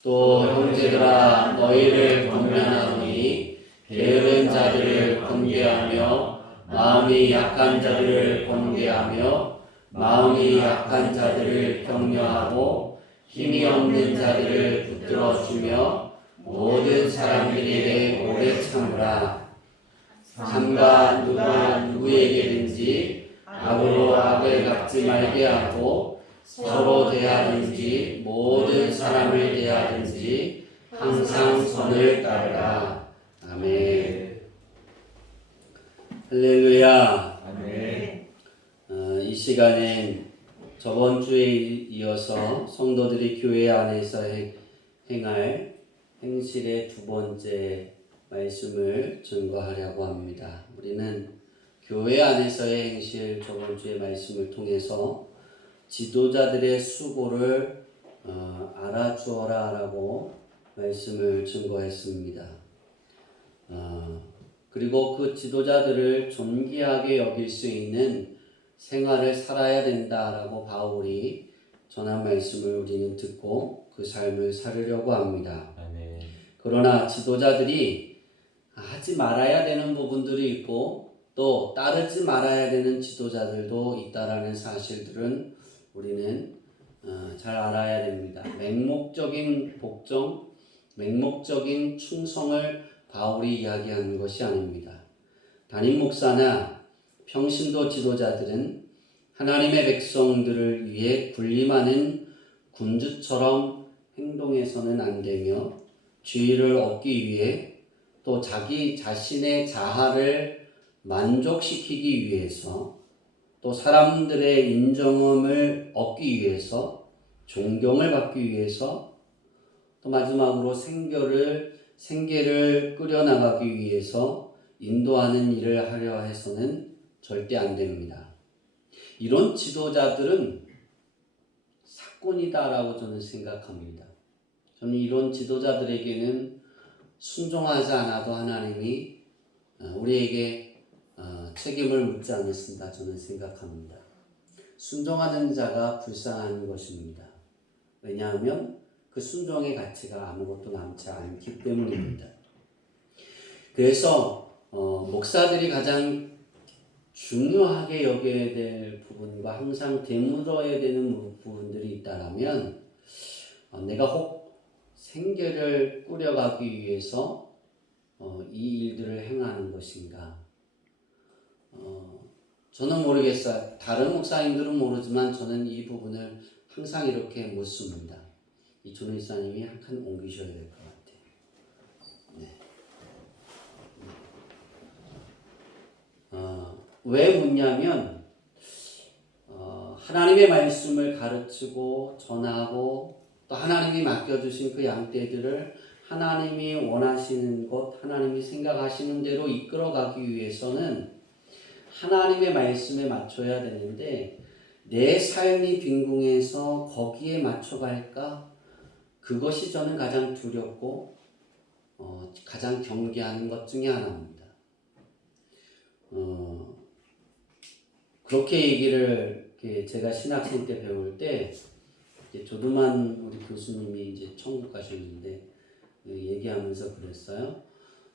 또 형제들아 너희를 권면하노니 게으른 자들을 권계하며 마음이 약한 자들을 권계하며 마음이 약한 자들을 격려하고 힘이 없는 자들을 붙들어주며 모든 사람들에게 오래 참으라. 삼가 누가 누구에게든지 악으로 악을 갚지 말게 하고 서로 대하든지 모든 사람을 대하든지 항상 선을 따르라. 아멘. 할렐루야. 아멘. 이 시간엔 저번 주에 이어서 성도들이 교회 안에서 행할 행실의 두 번째 말씀을 증거하려고 합니다. 우리는 교회 안에서의 행실 저번 주의 말씀을 통해서 지도자들의 수고를 알아주어라 라고 말씀을 증거했습니다. 그리고 그 지도자들을 존귀하게 여길 수 있는 생활을 살아야 된다라고 바울이 전한 말씀을 우리는 듣고 그 삶을 살으려고 합니다. 아멘. 그러나 지도자들이 하지 말아야 되는 부분들이 있고 또 따르지 말아야 되는 지도자들도 있다라는 사실들은 우리는 잘 알아야 됩니다. 맹목적인 복종, 맹목적인 충성을 바울이 이야기하는 것이 아닙니다. 담임 목사나 평신도 지도자들은 하나님의 백성들을 위해 군림하는 군주처럼 행동해서는 안 되며 지위를 얻기 위해 또 자기 자신의 자아를 만족시키기 위해서 또 사람들의 인정함을 얻기 위해서 존경을 받기 위해서 또 마지막으로 생계를 꾸려나가기 위해서 인도하는 일을 하려 해서는 절대 안 됩니다. 이런 지도자들은 사건이다라고 저는 생각합니다. 저는 이런 지도자들에게는 순종하지 않아도 하나님이 우리에게 책임을 묻지 않습니다. 저는 생각합니다. 순종하는 자가 불쌍한 것입니다. 왜냐하면 그 순종의 가치가 아무것도 남지 않기 때문입니다. 그래서 목사들이 가장 중요하게 여겨야 될 부분과 항상 되물어야 되는 부분들이 있다면 내가 혹 생계를 꾸려가기 위해서 이 일들을 행하는 것인가? 저는 모르겠어요. 다른 목사님들은 모르지만 저는 이 부분을 항상 이렇게 묻습니다. 이 조니사님이 한 칸 옮기셔야 될 것 같아요. 네. 왜 묻냐면 하나님의 말씀을 가르치고 전하고 또 하나님이 맡겨주신 그 양떼들을 하나님이 원하시는 것, 하나님이 생각하시는 대로 이끌어가기 위해서는 하나님의 말씀에 맞춰야 되는데 내 삶이 빈궁해서 거기에 맞춰갈까? 그것이 저는 가장 두렵고 가장 경계하는 것 중에 하나입니다. 그렇게 얘기를 제가 신학생 때 배울 때 조두만 우리 교수님이 이제 천국 가셨는데 얘기하면서 그랬어요.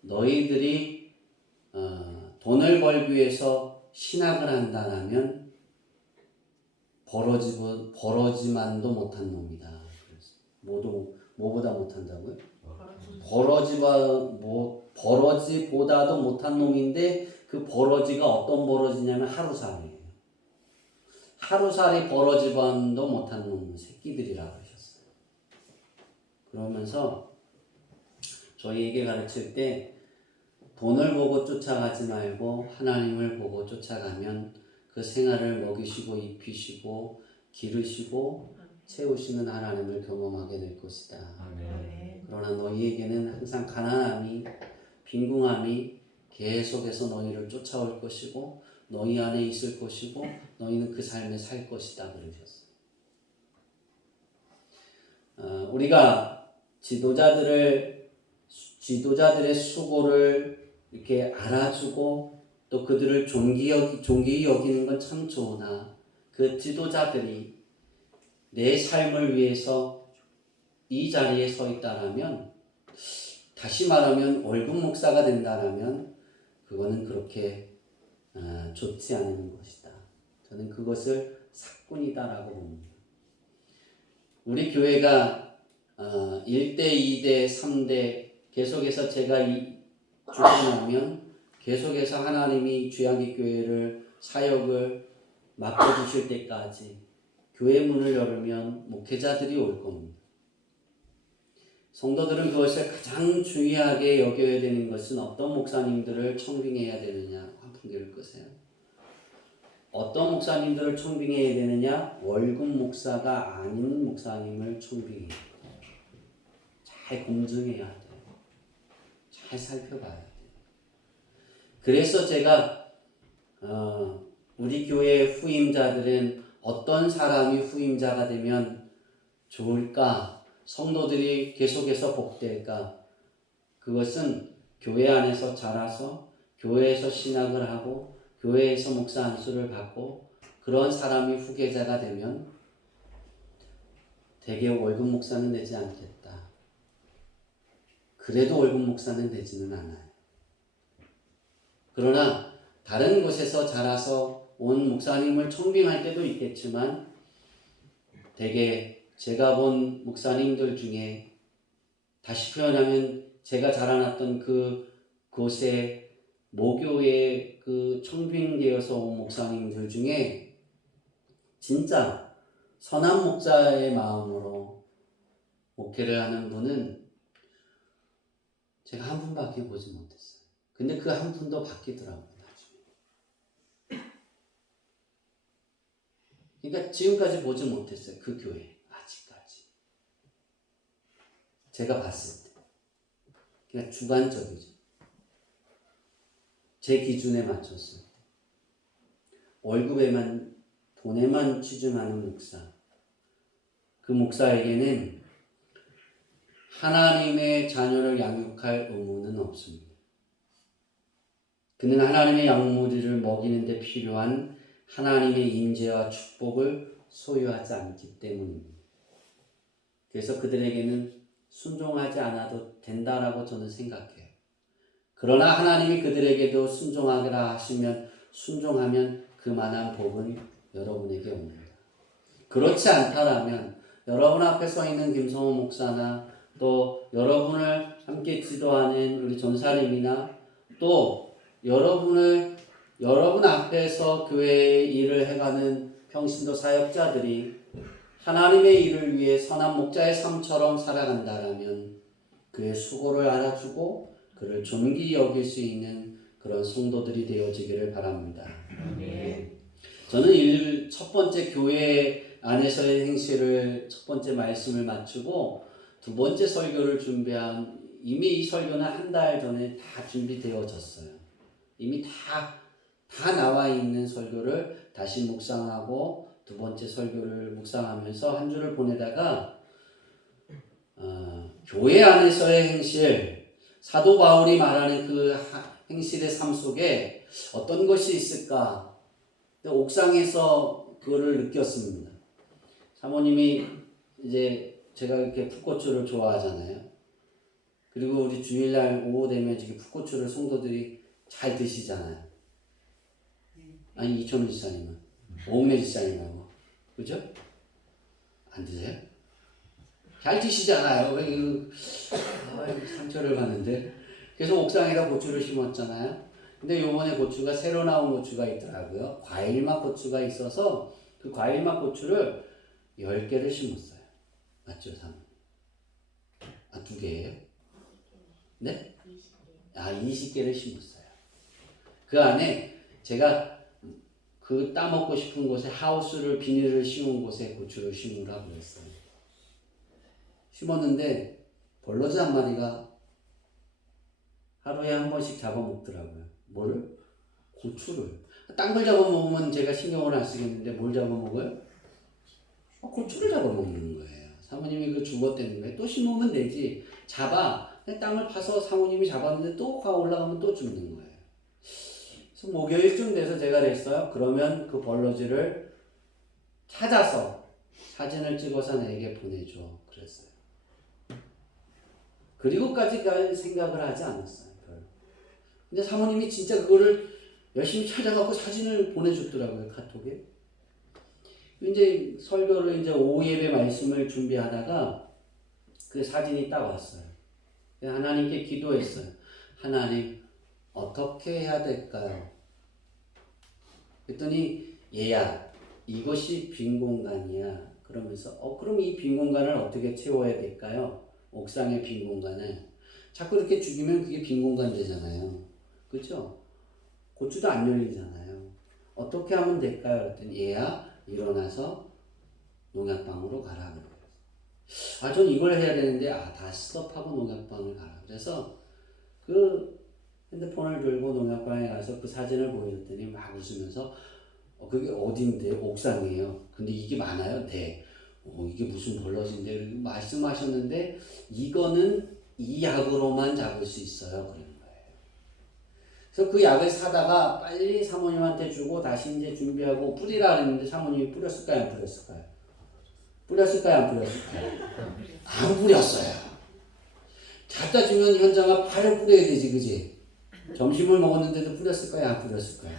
너희들이 돈을 벌기 위해서 신학을 한다면 버러지만도 못한 놈이다. 뭐보다 못한다고요? 버러지보다도 못한 놈인데 그 버러지가 어떤 버러지냐면 하루살이에요. 하루살이 버러지만도 못한 놈은 새끼들이라고 하셨어요. 그러면서 저희에게 가르칠 때 돈을 보고 쫓아가지 말고 하나님을 보고 쫓아가면 그 생활을 먹이시고 입히시고 기르시고 채우시는 하나님을 경험하게 될 것이다. 아멘. 그러나 너희에게는 항상 가난함이 빈궁함이 계속해서 너희를 쫓아올 것이고 너희 안에 있을 것이고 너희는 그 삶에 살 것이다 그러셨어요. 우리가 지도자들의 수고를 이렇게 알아주고 또 그들을 존귀히 여기는 건 참 좋으나 그 지도자들이 내 삶을 위해서 이 자리에 서 있다라면, 다시 말하면 월급 목사가 된다라면 그거는 그렇게 좋지 않은 것이다. 저는 그것을 사꾼이다라고 봅니다. 우리 교회가 1대, 2대, 3대 계속해서 제가 주고 나면 계속해서 하나님이 주양기 교회를 사역을 맡겨주실 때까지 교회 문을 열으면 목회자들이 올 겁니다. 성도들은 그것을 가장 중요하게 여겨야 되는 것은 어떤 목사님들을 청빙해야 되느냐. 환풍기를 끄세요. 어떤 목사님들을 청빙해야 되느냐? 월급 목사가 아닌 목사님을 청빙해야 돼요. 잘 검증해야 돼요. 잘 살펴봐야 돼요. 그래서 제가 우리 교회 후임자들은 어떤 사람이 후임자가 되면 좋을까? 성도들이 계속해서 복될까? 그것은 교회 안에서 자라서 교회에서 신학을 하고 교회에서 목사 안수를 받고 그런 사람이 후계자가 되면 대개 월급 목사는 되지 않겠다. 그래도 월급 목사는 되지는 않아요. 그러나 다른 곳에서 자라서 온 목사님을 청빙할 때도 있겠지만 대개 제가 본 목사님들 중에 다시 표현하면 제가 자라났던 그곳에 모교에 청빙되어서 온 목사님들 중에 진짜 선한 목자의 마음으로 목회를 하는 분은 제가 한 분밖에 보지 못했어요. 근데 그 한 분도 바뀌더라고요, 나중에. 그러니까 지금까지 보지 못했어요, 그 교회. 아직까지. 제가 봤을 때. 그러니까 주관적이죠. 제 기준에 맞췄을 때. 월급에만, 돈에만 치중하는 목사. 그 목사에게는 하나님의 자녀를 양육할 의무는 없습니다. 그는 하나님의 양무리를 먹이는 데 필요한 하나님의 임재와 축복을 소유하지 않기 때문입니다. 그래서 그들에게는 순종하지 않아도 된다라고 저는 생각해요. 그러나 하나님이 그들에게도 순종하라 하시면 순종하면 그만한 복은 여러분에게 옵니다. 그렇지 않다라면 여러분 앞에 서 있는 김성호 목사나 또 여러분을 함께 지도하는 우리 전사님이나 또 여러분 앞에서 교회의 일을 해가는 평신도 사역자들이 하나님의 일을 위해 선한 목자의 삶처럼 살아간다라면 그의 수고를 알아주고 그를 존귀 여길 수 있는 그런 성도들이 되어지기를 바랍니다. 저는 첫 번째 교회 안에서의 행실을 첫 번째 말씀을 마치고 두 번째 설교를 준비한 이미 이 설교는 한 달 전에 다 준비되어졌어요. 이미 다 나와 있는 설교를 다시 묵상하고 두 번째 설교를 묵상하면서 한 주를 보내다가 교회 안에서의 행실, 사도 바울이 말하는 그 행실의 삶 속에 어떤 것이 있을까? 옥상에서 그거를 느꼈습니다. 사모님이 이제 제가 이렇게 풋고추를 좋아하잖아요. 그리고 우리 주일날 오후 되면 이렇게 풋고추를 성도들이 잘 드시잖아요. 아니 이천우 지사님은 오은혜 지사님하고 그죠? 안 드세요? 잘 드시잖아요. 왜 상처를 받는데. 그래서 옥상에다 고추를 심었잖아요. 근데 요번에 고추가 새로 나온 고추가 있더라고요. 과일맛 고추가 있어서 그 과일맛 고추를 10개를 심었어요. 맞죠, 사모님? 2개예요? 네? 20개를 심었어요. 그 안에 제가 그 따먹고 싶은 곳에 하우스를 비닐을 씌운 곳에 고추를 심으라고 그랬어요. 심었는데 벌러지 한 마리가 하루에 한 번씩 잡아먹더라고요. 뭐를? 고추를. 딴 걸 잡아먹으면 제가 신경을 안 쓰겠는데 뭘 잡아먹어요? 고추를 잡아먹는 거예요. 사모님이 그 죽었다는 거예요. 또 심으면 되지. 땅을 파서 사모님이 잡았는데 또 올라가면 또 죽는 거예요. 그래서 목요일쯤 돼서 제가 그랬어요. 그러면 그 벌러지를 찾아서 사진을 찍어서 내게 보내줘. 그랬어요. 그리고까지 갈 생각을 하지 않았어요. 별로. 근데 사모님이 진짜 그거를 열심히 찾아갖고 사진을 보내줬더라고요, 카톡에. 이제 설교를 이제 오후 예배 말씀을 준비하다가 그 사진이 딱 왔어요. 하나님께 기도했어요. 하나님, 어떻게 해야 될까요? 그랬더니 얘야, 이것이 빈 공간이야. 그러면서 그럼 이 빈 공간을 어떻게 채워야 될까요? 옥상의 빈 공간을. 자꾸 이렇게 죽이면 그게 빈 공간 되잖아요. 그렇죠? 고추도 안 열리잖아요. 어떻게 하면 될까요? 그랬더니 얘야, 일어나서 농약방으로 가라 그래요. 전 이걸 해야 되는데 다 스톱하고 농약방을 가라. 그래서 그 핸드폰을 들고 농약방에 가서 그 사진을 보여줬더니 막 웃으면서 그게 어딘데? 옥상이에요. 근데 이게 많아요? 네. 이게 무슨 벌러진데? 말씀하셨는데 이거는 이 약으로만 잡을 수 있어요. 그러는 거예요. 그래서 그 약을 사다가 빨리 사모님한테 주고 다시 이제 준비하고 뿌리라 그랬는데 사모님이 뿌렸을까요? 안 뿌렸을까요? 뿌렸을까요? 안 뿌렸을까요? 안 뿌렸어요. 갖다 주면 현장아 바로 뿌려야 되지, 그지? 점심을 먹었는데도 뿌렸을까요? 안 뿌렸을까요?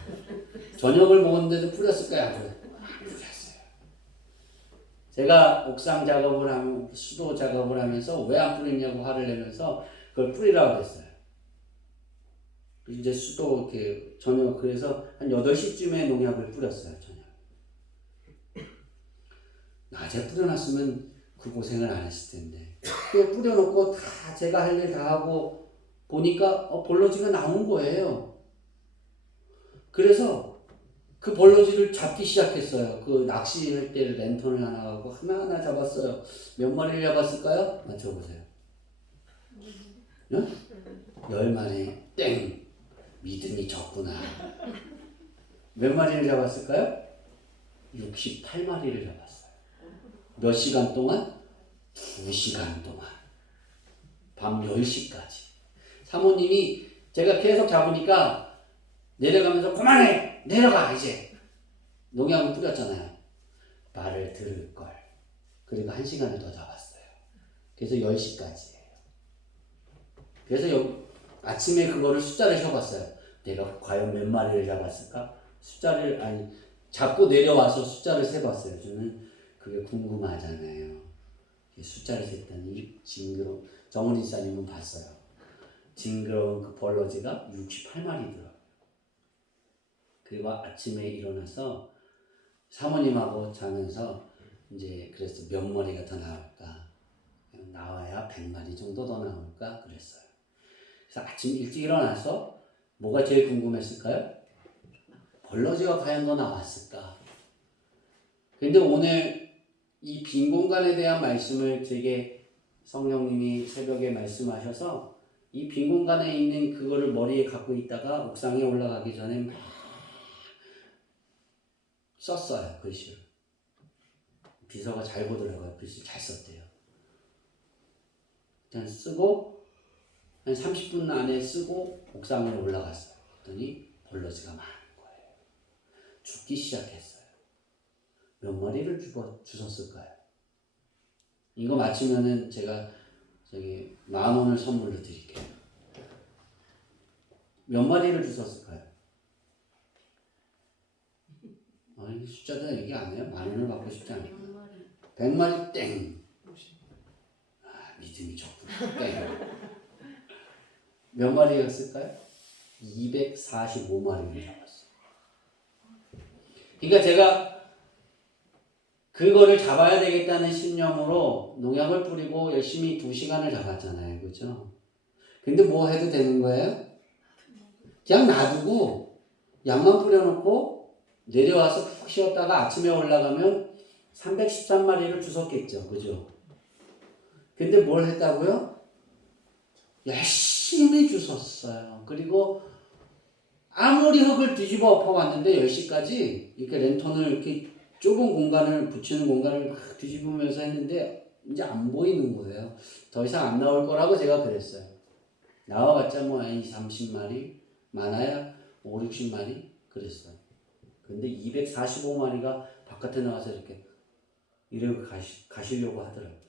저녁을 먹었는데도 뿌렸을까요? 안 뿌렸어요. 제가 옥상 작업을 하면, 수도 작업을 하면서 왜 안 뿌리냐고 화를 내면서 그걸 뿌리라고 했어요. 이제 수도 이렇게 저녁, 그래서 한 8시쯤에 농약을 뿌렸어요, 저녁. 낮에 뿌려놨으면 그 고생을 안 했을 텐데. 뿌려놓고 다 제가 할 일 다 하고 보니까 벌러지가 나온 거예요. 그래서 그 벌러지를 잡기 시작했어요. 그 낚시할 때 랜턴을 하나 갖고 하나하나 잡았어요. 몇 마리를 잡았을까요? 맞춰보세요. 응? 10마리. 땡! 믿음이 적구나. 몇 마리를 잡았을까요? 68마리를 잡았어요. 몇 시간 동안? 2시간 동안. 밤 10시까지. 사모님이 제가 계속 잡으니까 내려가면서 그만해! 내려가 이제! 농약을 뿌렸잖아요. 말을 들을걸. 그리고 1시간을 더 잡았어요. 그래서 10시까지예요. 그래서 아침에 그거를 숫자를 세봤어요. 내가 과연 몇 마리를 잡았을까? 잡고 내려와서 숫자를 세봤어요. 저는 그게 궁금하잖아요. 숫자를 셌더니 정은희 지사님은 봤어요. 징그러운 그 벌러지가 68마리더라고요. 그리고 아침에 일어나서 사모님하고 자면서 이제 그래서 몇 마리가 더 나올까? 나와야 100마리 정도 더 나올까? 그랬어요. 그래서 아침 일찍 일어나서 뭐가 제일 궁금했을까요? 벌러지가 과연 더 나왔을까? 근데 오늘 이 빈 공간에 대한 말씀을 제게 성령님이 새벽에 말씀하셔서 이 빈 공간에 있는 그거를 머리에 갖고 있다가 옥상에 올라가기 전에 막 썼어요, 글씨를. 비서가 잘 보더라고요. 글씨 잘 썼대요. 일단 쓰고 한 30분 안에 쓰고 옥상에 올라갔어요. 그랬더니 벌러지가 많은 거예요. 죽기 시작했어요. 몇 마리를 주셨을까요? 이거 맞히면은 제가 10,000원을 선물로 드릴게요. 몇 마리를 주셨을까요? 이 숫자도 얘기 안 해요. 10,000원을 받고 싶지 않아요. 100마리 땡. 믿음이 적구나. 땡. 몇 마리였을까요? 245마리를 잡았어요. 그러니까 제가 그거를 잡아야 되겠다는 신념으로 농약을 뿌리고 열심히 2시간을 잡았잖아요. 그죠? 근데 뭐 해도 되는 거예요? 그냥 놔두고 약만 뿌려놓고 내려와서 푹 쉬었다가 아침에 올라가면 313마리를 주웠겠죠. 그죠? 근데 뭘 했다고요? 열심히 주웠어요. 그리고 아무리 흙을 뒤집어 엎어왔는데 10시까지 이렇게 랜턴을 이렇게 좁은 공간을 붙이는 공간을 막 뒤집으면서 했는데 이제 안 보이는 거예요. 더 이상 안 나올 거라고 제가 그랬어요. 나와봤자 뭐 30마리 많아야 5, 60마리 그랬어요. 근데 245마리가 바깥에 나와서 이러고 가시려고 하더라고요.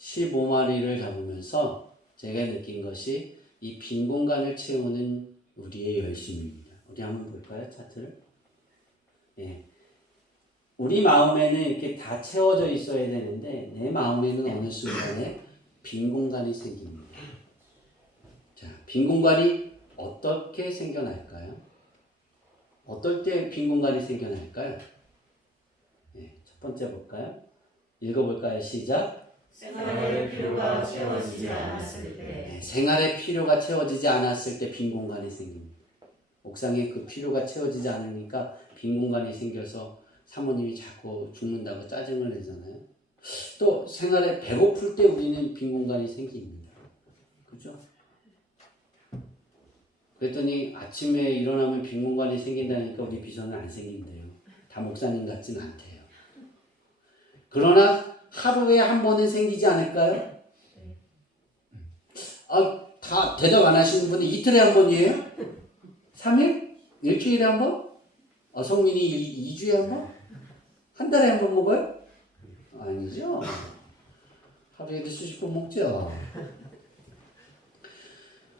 15마리를 잡으면서 제가 느낀 것이 이 빈 공간을 채우는 우리의 열심입니다. 우리 한번 볼까요? 차트를. 예. 우리 마음에는 이렇게 다 채워져 있어야 되는데 내 마음에는 어느 순간에 빈 공간이 생깁니다. 자, 빈 공간이 어떻게 생겨날까요? 어떨 때 빈 공간이 생겨날까요? 네, 첫 번째 볼까요? 읽어볼까요? 시작. 생활의 필요가 채워지지 않았을 때. 네, 생활의 필요가 채워지지 않았을 때 빈 공간이 생깁니다. 옥상에 그 필요가 채워지지 않으니까 빈 공간이 생겨서 사모님이 자꾸 죽는다고 짜증을 내잖아요. 또 생활에 배고플 때 우리는 빈 공간이 생깁니다. 그죠? 그랬더니 아침에 일어나면 빈 공간이 생긴다니까 우리 비전은 안 생긴대요. 다 목사님 같지는 않대요. 그러나 하루에 한 번은 생기지 않을까요? 다 대답 안 하시는 분은 이틀에 한 번이에요? 3일? 일주일에 한 번? 성민이 2주에 한 번? 한 달에 한 번 먹어요? 아니죠. 하루에도 수십 번 먹죠.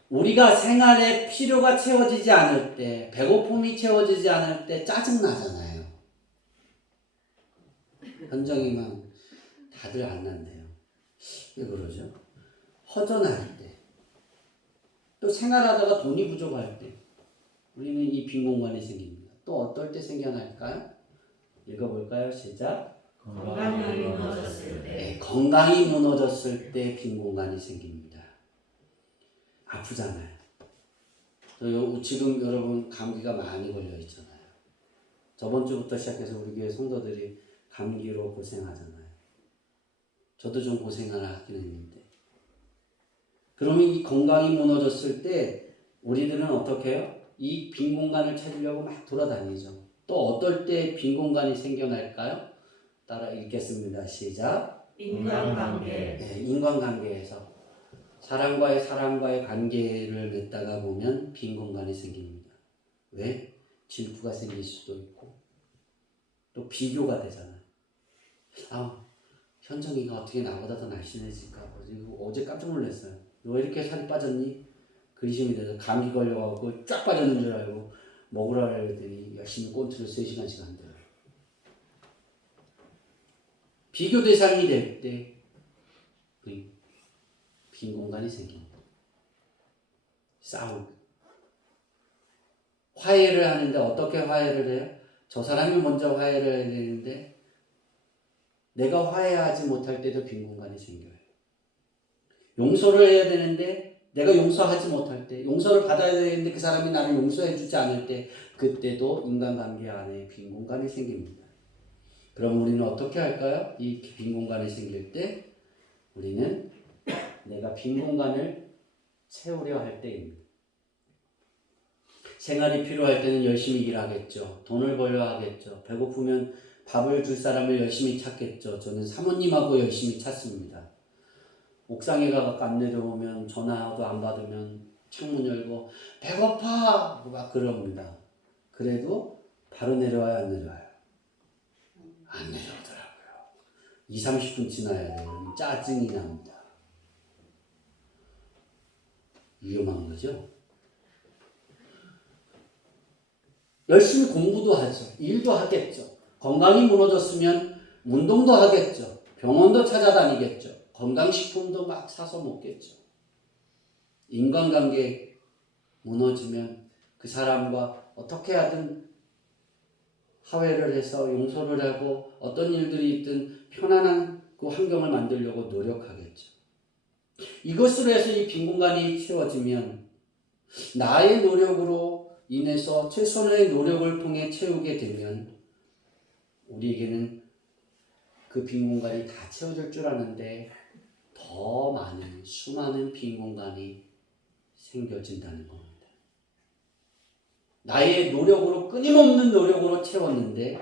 우리가 생활에 필요가 채워지지 않을 때, 배고픔이 채워지지 않을 때 짜증나잖아요. 현정이만 다들 안 난대요. 왜 그러죠? 허전할 때, 또 생활하다가 돈이 부족할 때, 우리는 이 빈 공간이 생깁니다. 또 어떨 때 생겨날까요? 읽어볼까요? 시작. 건강이 무너졌을 때. 네, 건강이 무너졌을 때 빈 공간이 생깁니다. 아프잖아요. 지금 여러분 감기가 많이 걸려 있잖아요. 저번 주부터 시작해서 우리 교회 성도들이 감기로 고생하잖아요. 저도 좀 고생을 하긴 했는데. 그러면 이 건강이 무너졌을 때 우리들은 어떻게 해요? 이 빈 공간을 찾으려고 막 돌아다니죠. 또 어떨 때 빈 공간이 생겨날까요? 따라 읽겠습니다. 시작. 인간관계. 네, 인간관계에서 사람과의 관계를 맺다가 보면 빈 공간이 생깁니다. 왜? 질투가 생길 수도 있고 또 비교가 되잖아요. 현정이가 어떻게 나보다 더 날씬해질까? 어제 깜짝 놀랐어요. 너 왜 이렇게 살이 빠졌니? 근심이 돼서 감기 걸려가지고 쫙 빠졌는 줄 알고 먹으라 그랬더니 열심히 꼰트를 3시간씩 한대요. 비교 대상이 될 때 빈 공간이 생깁니다. 싸우고 화해를 하는데 어떻게 화해를 해요? 저 사람이 먼저 화해를 해야 되는데 내가 화해하지 못할 때도 빈 공간이 생겨요. 용서를 해야 되는데 내가 용서하지 못할 때, 용서를 받아야 되는데 그 사람이 나를 용서해 주지 않을 때, 그때도 인간관계 안에 빈 공간이 생깁니다. 그럼 우리는 어떻게 할까요? 이 빈 공간이 생길 때 우리는 내가 빈 공간을 채우려 할 때입니다. 생활이 필요할 때는 열심히 일하겠죠. 돈을 벌려 하겠죠. 배고프면 밥을 줄 사람을 열심히 찾겠죠. 저는 사모님하고 열심히 찾습니다. 옥상에 가서 안 내려오면 전화도 안 받으면 창문 열고 배고파! 하고 막 그럽니다. 그래도 바로 내려와요, 안 내려와요? 안 내려오더라고요. 20-30분 지나야 돼요. 짜증이 납니다. 위험한 거죠. 열심히 공부도 하죠. 일도 하겠죠. 건강이 무너졌으면 운동도 하겠죠. 병원도 찾아다니겠죠. 건강식품도 막 사서 먹겠죠. 인간관계 무너지면 그 사람과 어떻게 하든 화해를 해서 용서를 하고 어떤 일들이 있든 편안한 그 환경을 만들려고 노력하겠죠. 이것으로 해서 이 빈 공간이 채워지면 나의 노력으로 인해서 최선의 노력을 통해 채우게 되면 우리에게는 그 빈 공간이 다 채워질 줄 아는데 더 많은 수많은 빈 공간이 생겨진다는 겁니다. 나의 노력으로 끊임없는 노력으로 채웠는데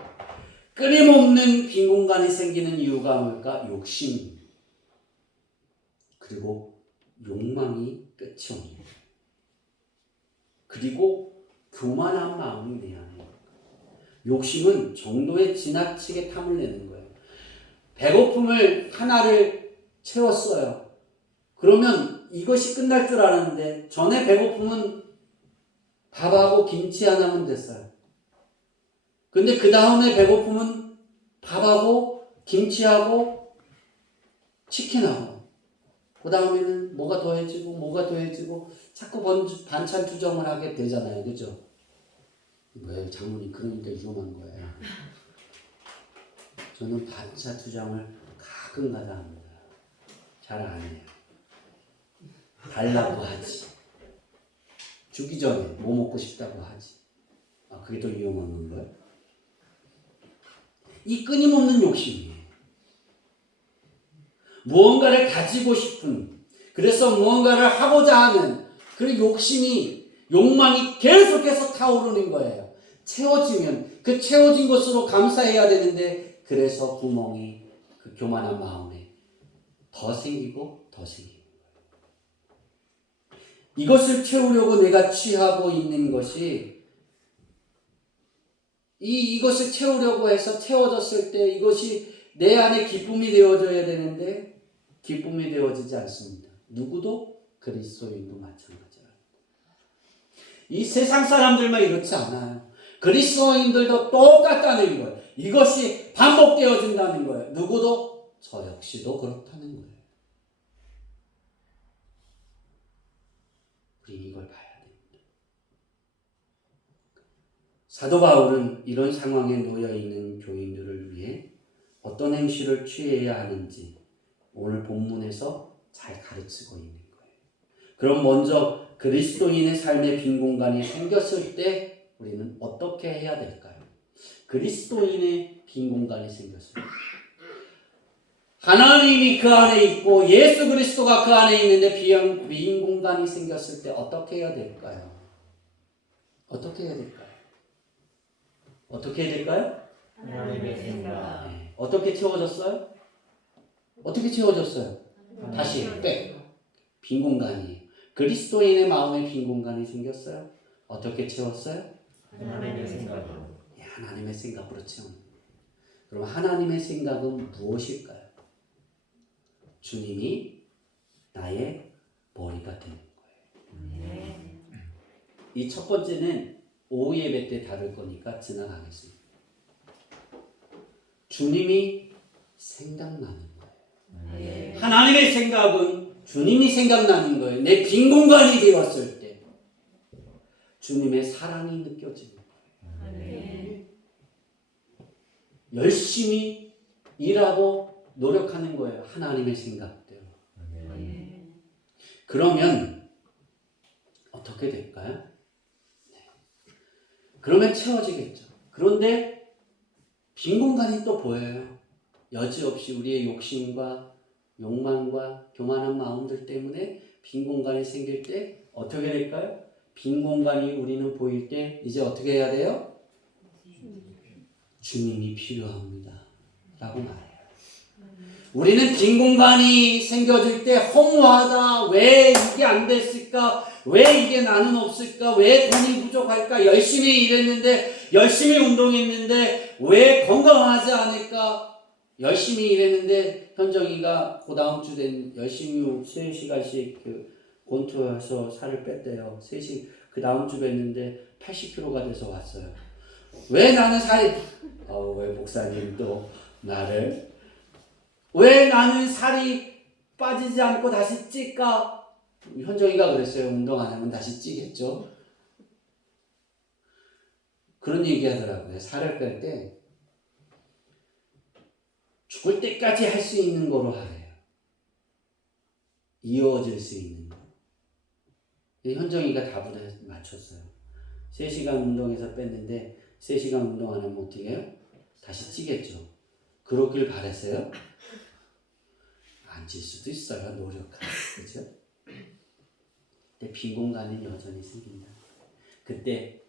끊임없는 빈 공간이 생기는 이유가 뭘까? 욕심 그리고 욕망이 끝이 옵니다. 그리고 교만한 마음이 내 안에 욕심은 정도에 지나치게 탐을 내는 거예요. 배고픔을 하나를 채웠어요. 그러면 이것이 끝날 줄 알았는데 전에 배고픔은 밥하고 김치 하나면 됐어요. 근데 그 다음에 배고픔은 밥하고 김치하고 치킨하고 그 다음에는 뭐가 더해지고 자꾸 반찬 투정을 하게 되잖아요. 그죠? 왜 장모님 그러니까 위험한 거예요. 저는 반찬 투정을 가끔가다 합니다. 잘 안 해요. 달라고 하지. 주기 전에 뭐 먹고 싶다고 하지. 아, 그게 더 위험한 거예요? 이 끊임없는 욕심이에요. 무언가를 가지고 싶은, 그래서 무언가를 하고자 하는 그 욕망이 계속해서 타오르는 거예요. 채워지면 그 채워진 것으로 감사해야 되는데, 그래서 구멍이 그 교만한 마음에 더 생기고 더 생기고. 이것을 채우려고 내가 취하고 있는 것이 이것을 채우려고 해서 채워졌을 때 이것이 내 안에 기쁨이 되어져야 되는데 기쁨이 되어지지 않습니다. 누구도 그리스도인도 마찬가지라. 이 세상 사람들만 이렇지 않아요. 그리스도인들도 똑같다는 거예요. 이것이 반복되어진다는 거예요. 누구도 저 역시도 그렇다는 거예요. 우리 이걸 봐야 됩니다. 사도 바울은 이런 상황에 놓여 있는 교인들을 위해 어떤 행실을 취해야 하는지 오늘 본문에서 잘 가르치고 있는 거예요. 그럼 먼저 그리스도인의 삶의 빈 공간이 생겼을 때 우리는 어떻게 해야 될까요? 그리스도인의 빈 공간이 생겼을 때 하나님이 그 안에 있고 예수 그리스도가 그 안에 있는데 빈 공간이 생겼을 때 어떻게 해야 될까요? 어떻게 해야 될까요? 어떻게 해야 될까요? 하나님의 생각. 네. 어떻게 채워졌어요? 어떻게 채워졌어요? 다시 빈 공간이에요. 그리스도인의 마음에 빈 공간이 생겼어요. 어떻게 채웠어요? 하나님의 생각으로. 네, 하나님의 생각으로 채우는 거예요. 그럼 하나님의 생각은 무엇일까요? 주님이 나의 머리가 되는 거예요. 이 첫 번째는 오후 예배 때 다룰 거니까 지나가겠습니다. 주님이 생각나는 거예요. 하나님의 생각은 주님이 생각나는 거예요. 내 빈 공간이 되었을 때 주님의 사랑이 느껴지는 거예요. 열심히 일하고 노력하는 거예요. 하나님의 생각대로. 그러면 어떻게 될까요? 네. 그러면 채워지겠죠. 그런데 빈 공간이 또 보여요. 여지없이 우리의 욕심과 욕망과 교만한 마음들 때문에 빈 공간이 생길 때 어떻게 될까요? 빈 공간이 우리는 보일 때 이제 어떻게 해야 돼요? 주님이 필요합니다. 라고 말해요. 우리는 빈 공간이 생겨질 때 허무하다. 왜 이게 안 됐을까? 왜 이게 나는 없을까? 왜 돈이 부족할까? 열심히 일했는데, 열심히 운동했는데 왜 건강하지 않을까? 열심히 일했는데 현정이가 그 다음 주 된 열심히 3시간씩 권투해서 살을 뺐대요. 그 다음 주 뺐는데 80kg가 돼서 왔어요. 왜 나는 왜 목사님 또 나를 왜 나는 살이 빠지지 않고 다시 찔까? 현정이가 그랬어요. 운동 안 하면 다시 찌겠죠. 그런 얘기 하더라고요. 살을 뺄 때 죽을 때까지 할 수 있는 거로 하래요. 이어질 수 있는 거. 현정이가 답을 맞췄어요. 3시간 운동해서 뺐는데 3시간 운동 안 하면 어떻게 해요? 다시 찌겠죠. 그러길 바랬어요? 안 찔 수도 있어요. 노력하면. 그렇죠? 근데 빈 공간은 여전히 생긴다. 그때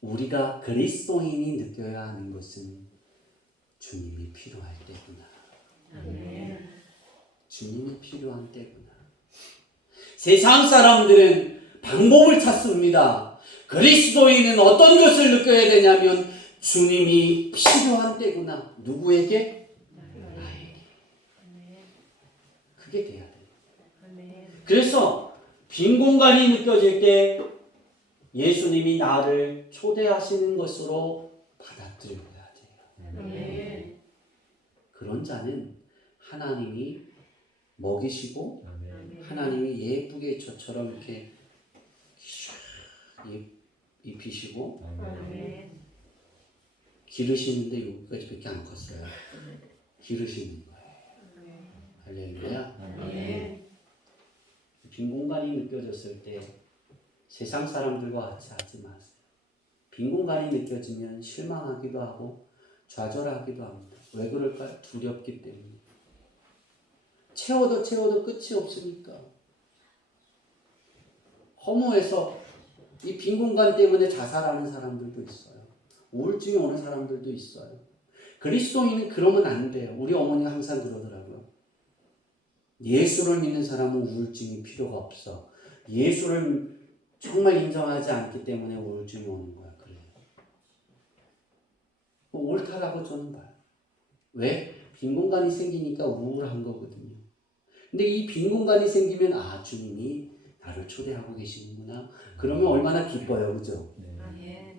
우리가 그리스도인이 느껴야 하는 것은 주님이 필요할 때구나. 주님이 필요한 때구나. 세상 사람들은 방법을 찾습니다. 그리스도인은 어떤 것을 느껴야 되냐면 주님이 필요한 때구나. 누구에게? 나에게. 그게 돼야 돼요. 아멘. 그래서 빈 공간이 느껴질 때 예수님이 나를 초대하시는 것으로 받아들여야 돼요. 아멘. 그런 자는 하나님이 먹이시고 아멘. 하나님이 예쁘게 저처럼 이렇게 샥 입히시고 아멘. 기르시는데 여기까지밖에 안 컸어요. 기르시는 거예요. 할렐루야. 아멘. 빈 공간이 느껴졌을 때 세상 사람들과 같이 하지 마세요. 빈 공간이 느껴지면 실망하기도 하고 좌절하기도 합니다. 왜 그럴까요? 두렵기 때문에. 채워도 끝이 없으니까. 허무해서 이 빈 공간 때문에 자살하는 사람들도 있어요. 우울증이 오는 사람들도 있어요. 그리스도인은 그러면 안 돼요. 우리 어머니가 항상 그러더라고요. 예수를 믿는 사람은 우울증이 필요가 없어. 예수를 정말 인정하지 않기 때문에 우울증이 오는 거야. 그래요. 옳다라고 저는 봐요. 왜? 빈 공간이 생기니까 우울한 거거든요. 근데 이 빈 공간이 생기면 주님이 나를 초대하고 계시는구나. 그러면 얼마나 기뻐요. 그죠? 아멘.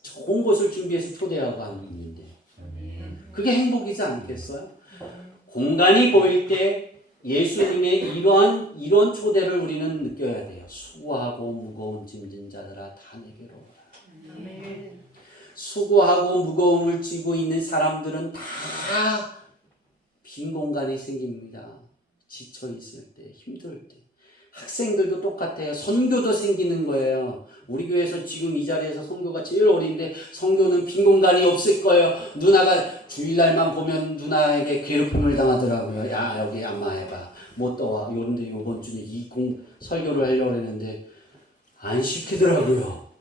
좋은 곳을 준비해서 초대하고 하는 일인데. 그게 행복이지 않겠어요? 공간이 보일 때 예수님의 이런 초대를 우리는 느껴야 돼요. 수고하고 무거운 짐진 자들아 다 내게로 오라. 아멘. 수고하고 무거움을 지고 있는 사람들은 다 빈 공간이 생깁니다. 지쳐 있을 때, 힘들 때. 학생들도 똑같아요. 선교도 생기는 거예요. 우리 교회에서 지금 이 자리에서 선교가 제일 어린데 선교는 빈 공간이 없을 거예요. 누나가 주일날만 보면 누나에게 괴롭힘을 당하더라고요. 야 여기 안마 해봐. 못 떠와. 요런데 요번 주에 설교를 하려고 했는데 안 시키더라고요.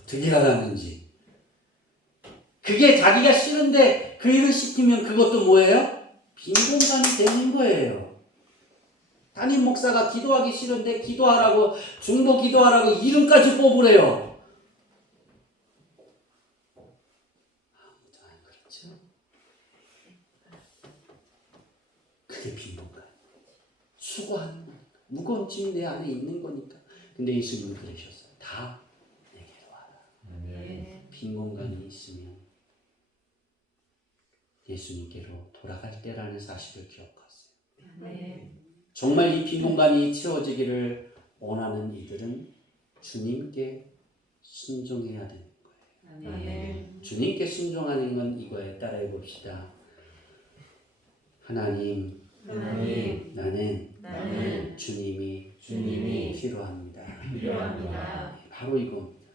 어떻게 하라는지. 그게 자기가 싫은데 그 일을 시키면 그것도 뭐예요? 빈 공간이 되는 거예요. 담임 목사가 기도하기 싫은데 기도하라고 중보 기도하라고 이름까지 뽑으래요. 아무도 안 그렇죠? 그게 빈 공간. 수고하는 거니까. 무거운 짐이 내 안에 있는 거니까. 근데 예수님은 그러셨어요. 다 내게로 와라. 빈 공간이 있으면 예수님께로 돌아갈 때라는 사실을 기억하세요. 아멘. 정말 이 빈 공간이 채워지기를 원하는 이들은 주님께 순종해야 되는 거예요. 아멘. 주님께 순종하는 건 이거에 따라해 봅시다. 하나님, 나는 주님이 필요합니다. 바로 이겁니다.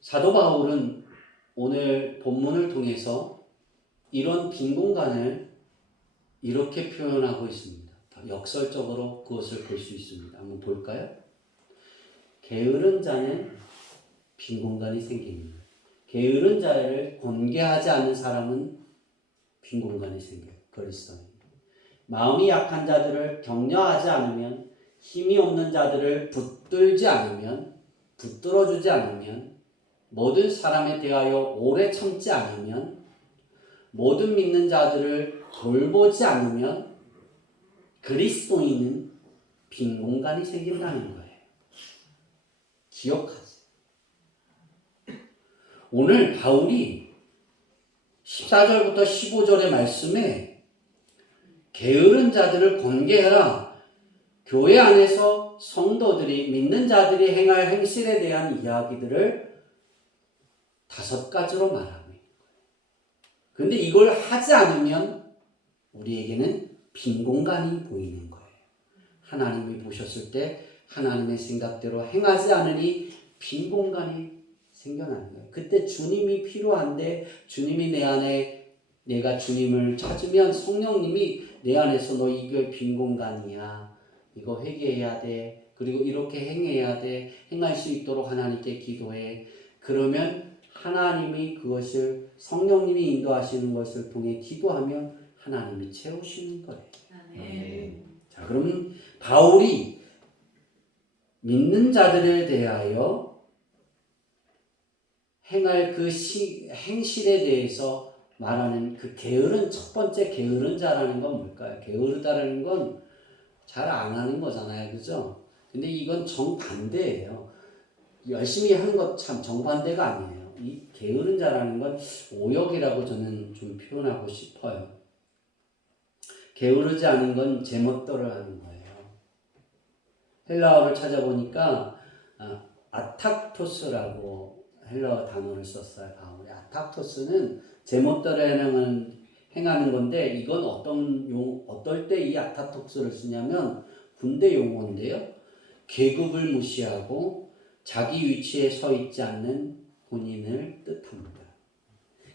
사도 바울은 오늘 본문을 통해서 이런 빈 공간을 이렇게 표현하고 있습니다. 역설적으로 그것을 볼 수 있습니다. 한번 볼까요? 게으른 자는 빈 공간이 생깁니다. 게으른 자를 권계하지 않는 사람은 빈 공간이 생겨요. 그리스도인. 마음이 약한 자들을 격려하지 않으면, 힘이 없는 자들을 붙들지 않으면, 붙들어주지 않으면, 모든 사람에 대하여 오래 참지 않으면, 모든 믿는 자들을 돌보지 않으면 그리스도인은 빈 공간이 생긴다는 거예요. 기억하세요. 오늘 바울이 14절부터 15절의 말씀에 게으른 자들을 권계해라. 교회 안에서 성도들이 믿는 자들이 행할 행실에 대한 이야기들을 5가지로 말합니다. 그런데 이걸 하지 않으면 우리에게는 빈 공간이 보이는 거예요. 하나님이 보셨을 때 하나님의 생각대로 행하지 않으니 빈 공간이 생겨나는 거예요. 그때 주님이 필요한데 주님이 내 안에 내가 주님을 찾으면 성령님이 내 안에서 너 이거 빈 공간이야. 이거 회개해야 돼. 그리고 이렇게 행해야 돼. 행할 수 있도록 하나님께 기도해. 그러면 하나님이 그것을 성령님이 인도하시는 것을 통해 기도하면 하나님이 채우시는 거예요. 자, 그러면 바울이 믿는 자들에 대하여 행할 그 행실에 대해서 말하는 그 게으른 첫 번째 게으른 자라는 건 뭘까요? 게으르다라는 건 잘 안 하는 거잖아요, 그죠? 근데 이건 정반대예요. 열심히 하는 것 참 정반대가 아니에요. 이 게으른 자라는 건 오역이라고 저는 좀 표현하고 싶어요. 게으르지 않은 건 제멋대로 하는 거예요. 헬라어를 찾아보니까 아탁토스라고 헬라어 단어를 썼어요. 바울이. 아탁토스는 제멋대로 행하는 건데 이건 어떨 때 이 아탁토스를 쓰냐면 군대 용어인데요. 계급을 무시하고 자기 위치에 서 있지 않는 본인을 뜻합니다.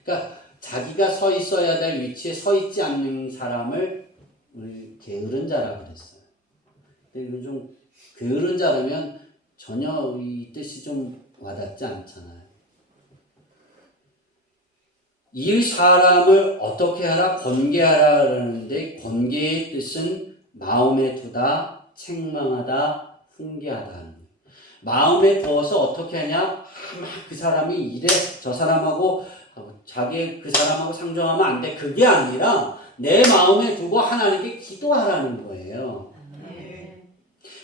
그러니까 자기가 서 있어야 될 위치에 서 있지 않는 사람을 우리 게으른 자라고 그랬어요. 근데 이거 좀 게으른 자라면 전혀 이 뜻이 좀 와닿지 않잖아요. 이 사람을 어떻게 하라? 권계하라 그러는데 권계의 뜻은 마음에 두다, 책망하다, 훈계하다. 마음에 두어서 어떻게 하냐? 막 그 사람이 이래 저 사람하고 자기 그 사람하고 상종하면 안 돼. 그게 아니라 내 마음에 두고 하나님께 기도하라는 거예요.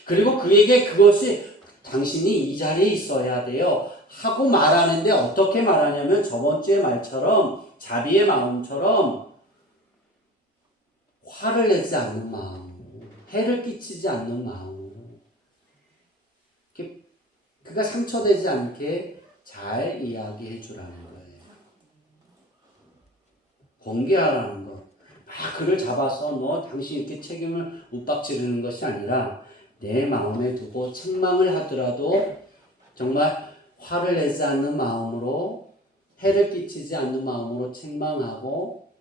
그리고 그에게 그것이 당신이 이 자리에 있어야 돼요 하고 말하는데 어떻게 말하냐면 저번 주의 말처럼 자비의 마음처럼 화를 내지 않는 마음, 해를 끼치지 않는 마음, 그가 상처되지 않게 잘 이야기해 주라는 거예요. 권계하라는 거. 막 그를 잡아서 너 당신 이렇게 책임을 윽박지르는 것이 아니라 내 마음에 두고 책망을 하더라도 정말 화를 내지 않는 마음으로 해를 끼치지 않는 마음으로 책망하고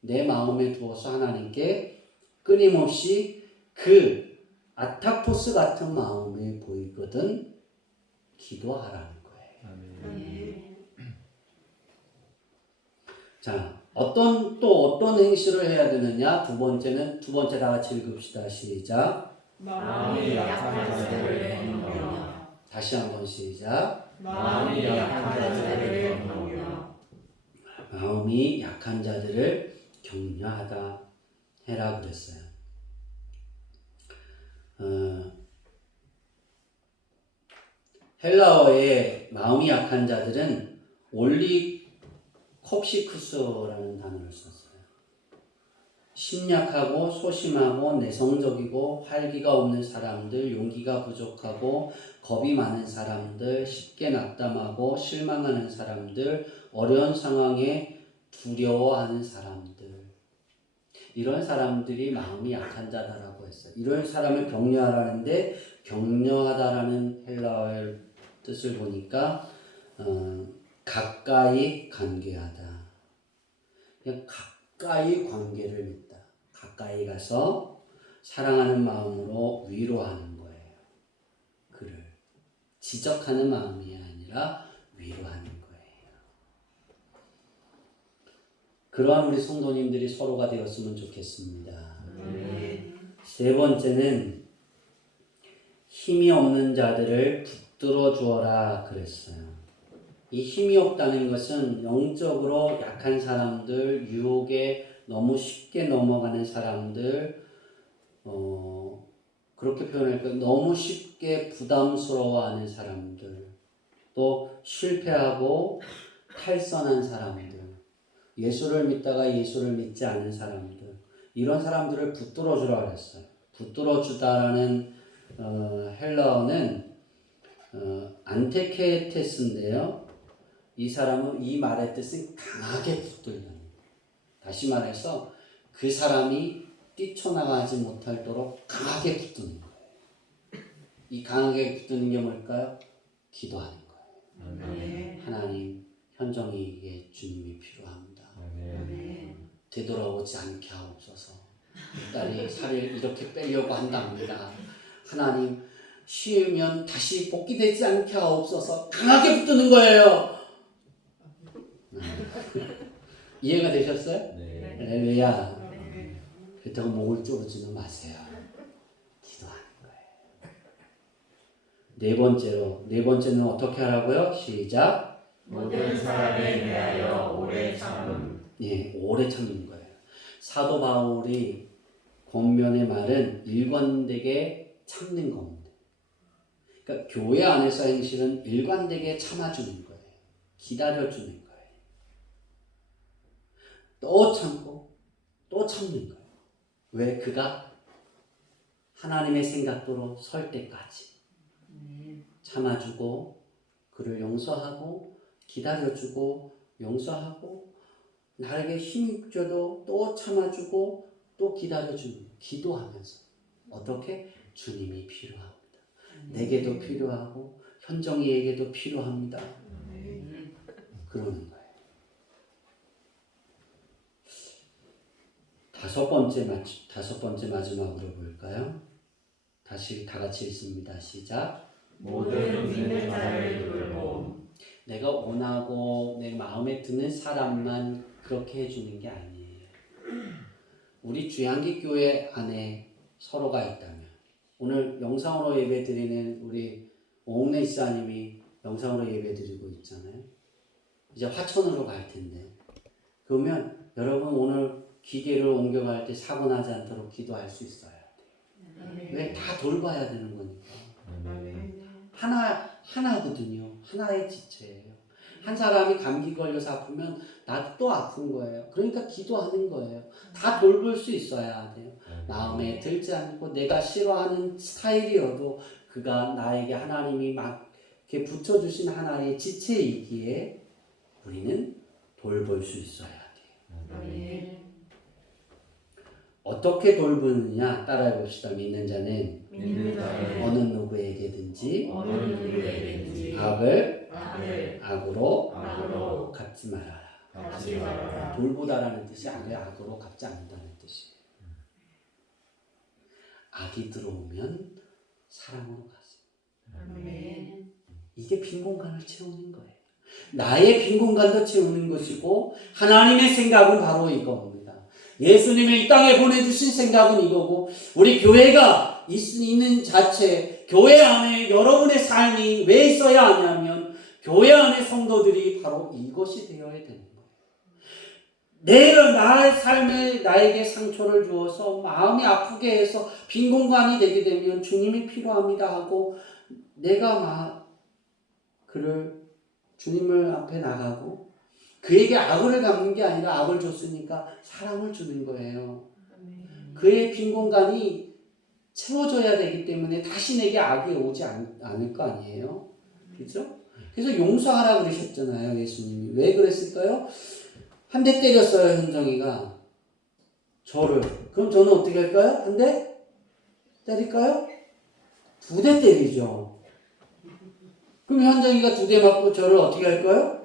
내 마음에 두어서 하나님께 끊임없이 그 아타포스 같은 마음이 보이거든 기도하라는 거예요. 자, 어떤 행실을 해야 되느냐? 두 번째 다 같이 읽읍시다. 시작. 마음이 약한 자들을 격려하며 다시 한번 시작. 마음이 약한 자들을 격려하며 마음이 약한 자들을 격려하다 해라 그랬어요. 헬라어의 마음이 약한 자들은 올리콥시쿠스라는 단어를 썼어요. 심약하고 소심하고 내성적이고 활기가 없는 사람들, 용기가 부족하고 겁이 많은 사람들, 쉽게 낙담하고 실망하는 사람들, 어려운 상황에 두려워하는 사람들, 이런 사람들이 마음이 약한 자다라고 했어요. 이런 사람을 격려하라는데 격려하다라는 헬라어의 뜻을 보니까 가까이 관계하다. 그냥 가까이 관계를 맺다. 가까이 가서 사랑하는 마음으로 위로하는 거예요. 그를 지적하는 마음이 아니라 위로하는 거예요. 그러한 우리 성도님들이 서로가 되었으면 좋겠습니다. 세 번째는 힘이 없는 자들을 붙들어 주어라 그랬어요. 이 힘이 없다는 것은 영적으로 약한 사람들, 유혹에 너무 쉽게 넘어가는 사람들, 그렇게 표현할까요? 너무 쉽게 부담스러워하는 사람들, 또 실패하고 탈선한 사람들, 예수를 믿다가 예수를 믿지 않은 사람들, 이런 사람들을 붙들어 주라 그랬어요. 붙들어 주다라는 헬라어는 안테케테스인데요. 이 사람은 이 말의 뜻은 강하게 붙들는. 다시 말해서 그 사람이 뛰쳐나가지 못하도록 강하게 붙드는 거예요. 이 강하게 붙드는 게 뭘까요? 기도하는 거예요. 하나님, 현정이에게 주님이 필요합니다. 되돌아오지 않게 하옵소서. 딸이 살을 이렇게 빼려고 한답니다. 하나님, 쉬면 다시 복귀되지 않게 하옵소서. 강하게 붙드는 거예요. 이해가 되셨어요? 네. 할렐루야. 그렇다고 목을 조르지는 마세요. 기도하는 거예요. 네 번째는 어떻게 하라고요? 시작. 모든 사람에 대하여 오래 참음. 예, 오래 참는 거예요. 사도 바울이 권면의 말은 일관되게 참는 겁니다. 그러니까 교회 안에서 행실은 일관되게 참아주는 거예요. 기다려주는 거예요. 또 참고 또 참는 거예요. 왜? 그가 하나님의 생각대로 설 때까지 참아주고 그를 용서하고 기다려주고 용서하고 나에게 힘이 줘도 또 참아주고 또 기다려주는 기도하면서 어떻게? 주님이 필요합니다. 내게도 필요하고 현정이에게도 필요합니다. 그러는 거예요. 다섯 번째 마지막으로 볼까요? 다시 다 같이 읽습니다. 시작. 모든 믿는 자를 돌보 내가 원하고 내 마음에 드는 사람만 그렇게 해주는 게 아니에요. 우리 주양기 교회 안에 서로가 있다면 오늘 영상으로 예배드리는 우리 오은혜 지사님이 영상으로 예배드리고 있잖아요. 이제 화천으로 갈 텐데 그러면 여러분 오늘 기계를 옮겨갈 때 사고 나지 않도록 기도할 수 있어야 돼요. 왜? 다 돌봐야 되는 거니까. 하나거든요. 하나의 지체예요. 한 사람이 감기 걸려서 아프면 나도 또 아픈 거예요. 그러니까 기도하는 거예요. 다 돌볼 수 있어야 돼요. 마음에 들지 않고 내가 싫어하는 스타일이어도 그가 나에게 하나님이 막 이렇게 붙여주신 하나의 지체이기에 우리는 돌볼 수 있어야 돼요. 어떻게 돌보느냐 따라해 봅시다. 믿는 자는 어느 누구에게든지 악을 악으로 갚지 말아라. 돌보다라는 뜻이 악을 악으로 갚지 않는다는 뜻이에요. 악이 들어오면 사랑으로 가세요. 이게 빈 공간을 채우는 거예요. 나의 빈 공간도 채우는 것이고 하나님의 생각은 바로 이겁니다. 예수님을 이 땅에 보내주신 생각은 이거고 우리 교회가 있는 자체 교회 안에 여러분의 삶이 왜 있어야 하냐면 교회 안의 성도들이 바로 이것이 되어야 되는 거예요. 내가 나의 삶에 나에게 상처를 주어서 마음이 아프게 해서 빈 공간이 되게 되면 주님이 필요합니다 하고 내가 그를 주님을 앞에 나가고 그에게 악을 갚는 게 아니라 악을 줬으니까 사랑을 주는 거예요. 그의 빈 공간이 채워져야 되기 때문에 다시 내게 악이 오지 않을 거 아니에요. 그렇죠? 그래서 용서하라 그러셨잖아요. 예수님이. 왜 그랬을까요? 한 대 때렸어요. 현정이가. 저를. 그럼 저는 어떻게 할까요? 한 대 때릴까요? 2대 때리죠. 그럼 현정이가 2대 맞고 저를 어떻게 할까요?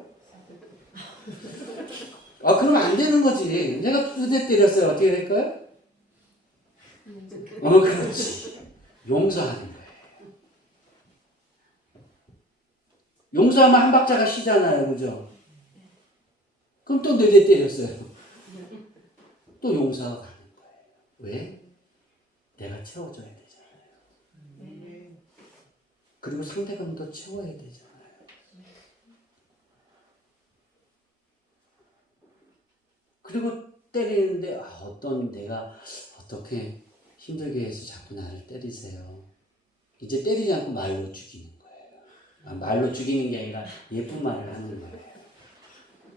그럼 안 되는 거지. 내가 2대 때렸어요. 어떻게 될까요? 그렇지. 용서하는 거예요. 용서하면 한 박자가 쉬잖아요. 그죠? 그럼 또 4대 때렸어요. 또 용서가 가는 거예요. 왜? 내가 채워줘야 되잖아요. 그리고 상대방도 채워야 되잖아요. 그리고 때리는데 어떤 내가 어떻게 힘들게 해서 자꾸 나를 때리세요. 이제 때리지 않고 말로 죽이는 거예요. 말로 죽이는 게 아니라 예쁜 말을 하는 거예요.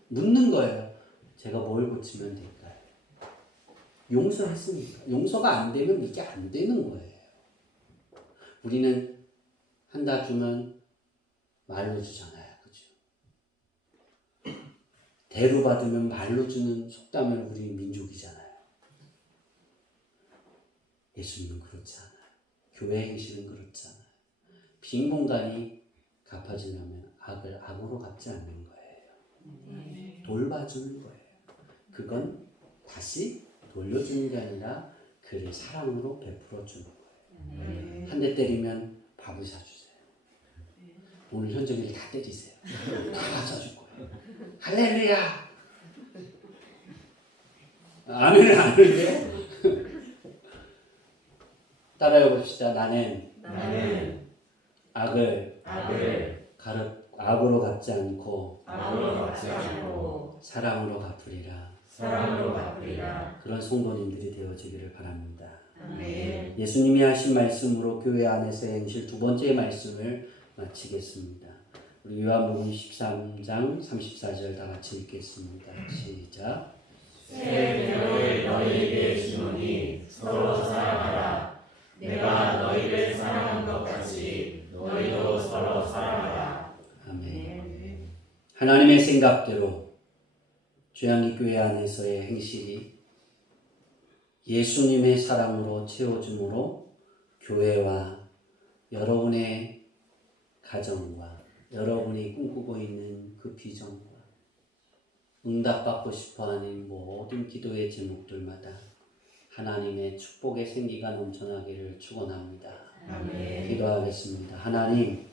묻는 거예요. 제가 뭘 고치면 될까요? 용서했으니까. 용서가 안 되면 이게 안 되는 거예요. 우리는 한다 주면 말로 주잖아요. 대로 받으면 말로 주는 속담은 우리 민족이잖아요. 예수님은 그렇지 않아요. 교회 행실은 그렇지 않아요. 빈 공간이 갚아지려면 악을 악으로 갚지 않는 거예요. 돌봐주는 거예요. 그건 다시 돌려주는 게 아니라 그를 사랑으로 베풀어 주는 거예요. 한 대 때리면 밥을 사주세요. 오늘 현정이를 다 때리세요. 다 사줄 거예요. 할렐루야. 아멘은 안 하는데. 따라해 봅시다. 나는 악을 악으로 갚지 않고 사랑으로 갚으리라. 사랑으로 바꾸리라. 그런 성도님들이 되어지기를 바랍니다. 아멘. 예수님이 하신 말씀으로 교회 안에서의 행실 두 번째 말씀을 마치겠습니다. 우리 요한복음 13장 34절 다 같이 읽겠습니다. 시작. 새 계명을 너희에게 주노니 서로 사랑하라. 내가 너희를 사랑한 것 같이 너희도 서로 사랑하라. 아멘. 하나님의 생각대로 주양기 교회 안에서의 행실이 예수님의 사랑으로 채워줌으로 교회와 여러분의 가정과 여러분이 꿈꾸고 있는 그 비전과 응답받고 싶어하는 모든 기도의 제목들마다 하나님의 축복의 생기가 넘쳐나기를 축원합니다. 아멘. 기도하겠습니다. 하나님,